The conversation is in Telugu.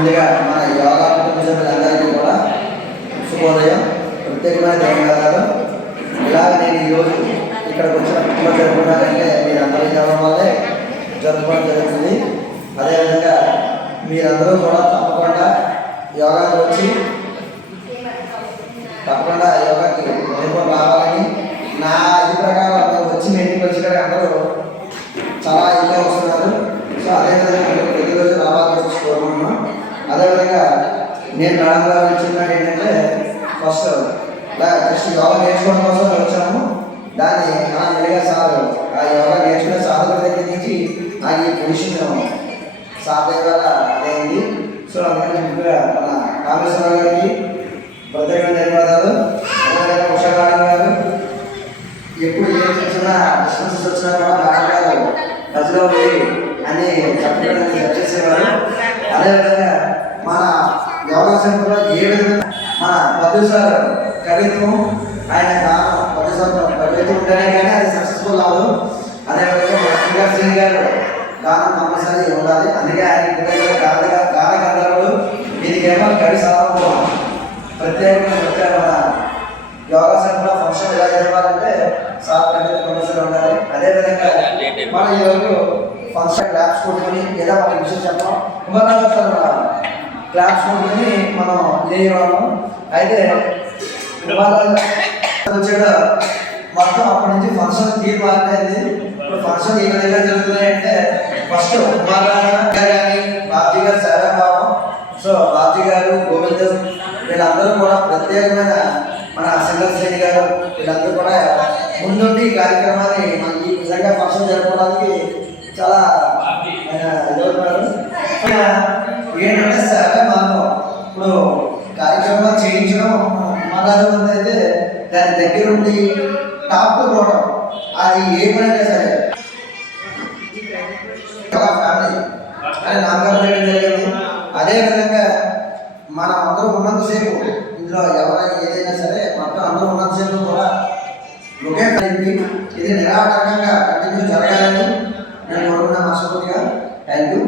ముందుగా మన యోగా కుటుంబ సభ్యులందరికీ కూడా శుభోదయం, ప్రత్యేకమైన ధన్యవాదాలు. ఇలాగ నేను ఈరోజు ఇక్కడికి వచ్చిన కుటుంబ జరుపుకున్నానంటే మీరందరూ చదవడం వల్లే జరుపుకోవడం జరుగుతుంది. అదేవిధంగా మీరందరూ కూడా తప్పకుండా యోగాకి వచ్చి యోగాకి నేర్పడం రావాలని నా ఇది ప్రకారం వచ్చి నేను వచ్చిన అందరూ చాలా ఇంకా వస్తున్నారు. సో అదేవిధంగా ప్రతిరోజు రావాలని వచ్చి కోరుకుంటున్నాం. అదేవిధంగా నేను మేడంగా వచ్చినది ఏంటంటే ఫస్ట్ జస్ట్ యోగా నేర్చుకోవడం కోసం వచ్చాము. దాన్ని మెల్లిగా సార్ ఆ యోగా నేర్చుకునే సాధకుల దగ్గర నుంచి నాకు ఈ పొజిషన్ సాధ్యం అయింది. సో అందుకని ముందుగా మన కామేశ్వరరావు గారికి ప్రత్యేకమైన ధన్యవాదాలు. అదేవిధంగా ఉషారాణి గారు ఎప్పుడు ఏం వచ్చినా డిస్టెన్సెస్ వచ్చినా కూడా నాటకాలు మధ్యలో అని చెప్పడానికి చేసేవారు. అదేవిధంగా మన యోగా సెంటర్లో ఏ విధంగా మన పద్దుసార్ కవిత్వం ఆయన గానం పద్దుసార్ కవిత్వం ఉంటేనే కానీ అది సక్సెస్ఫుల్ అవ్వదు. అదేవిధంగా మన శ్రీగారు శ్రీ గారు గానం కంపల్సరీ ఉండాలి. అందుకే ఆయన గాన గంధర్వుడు దీనికేమో కవి సాధన ప్రత్యేకంగా వచ్చారు. మన యోగా సెంటర్లో ఫంక్షన్ ఎలా జరగాలంటే సార్ కంపల్సరీ ఉండాలి. అదేవిధంగా మన ఈరోజు ఫంక్షన్ క్లాప్స్ కొట్టుకుని ఏదో ఒక విషయం చెప్పడం ఇవ్వాలి. క్లాప్స్ కొట్టుకుని మనం చేయడం అయితే వచ్చాడు మొత్తం అప్పటి నుంచి ఫంక్షన్ తీరు మారిపోయింది. ఇప్పుడు ఫంక్షన్ ఏ విధంగా జరుగుతున్నాయంటే ఫస్ట్ కానీ బాబ్జీ గారు సేవాభావం. సో బాబ్జీ గారు గోవింద్ వీళ్ళందరూ కూడా ప్రత్యేకమైన మన సింగర్ శ్రేణి గారు వీళ్ళందరూ కూడా ముందుండి ఈ కార్యక్రమాన్ని మనకి ఈ విధంగా ఫంక్షన్ జరుపుకోవడానికి చాలా ఇదవుతున్నారు. ఏంటంటే సరే మనం ఇప్పుడు కార్యక్రమాలు చేయించడం మగారు మంది అయితే దాని దగ్గర ఉండి టాప్ టు పోవడం అది ఏమైనా సరే ఫ్యామిలీ అని నామకరణం చేయడం జరిగింది. అదేవిధంగా మనం అందరూ ఉన్నంతసేపు ఇందులో ఎవరైనా ఏదైనా సరే మొత్తం అందరూ ఉన్నంతసేపు కూడా ఒకే కలిపి ఇది నిరాటంకంగా కంటిన్యూ జరగాలని నేను కోరుకున్న మనస్ఫూర్తిగా. Thank you.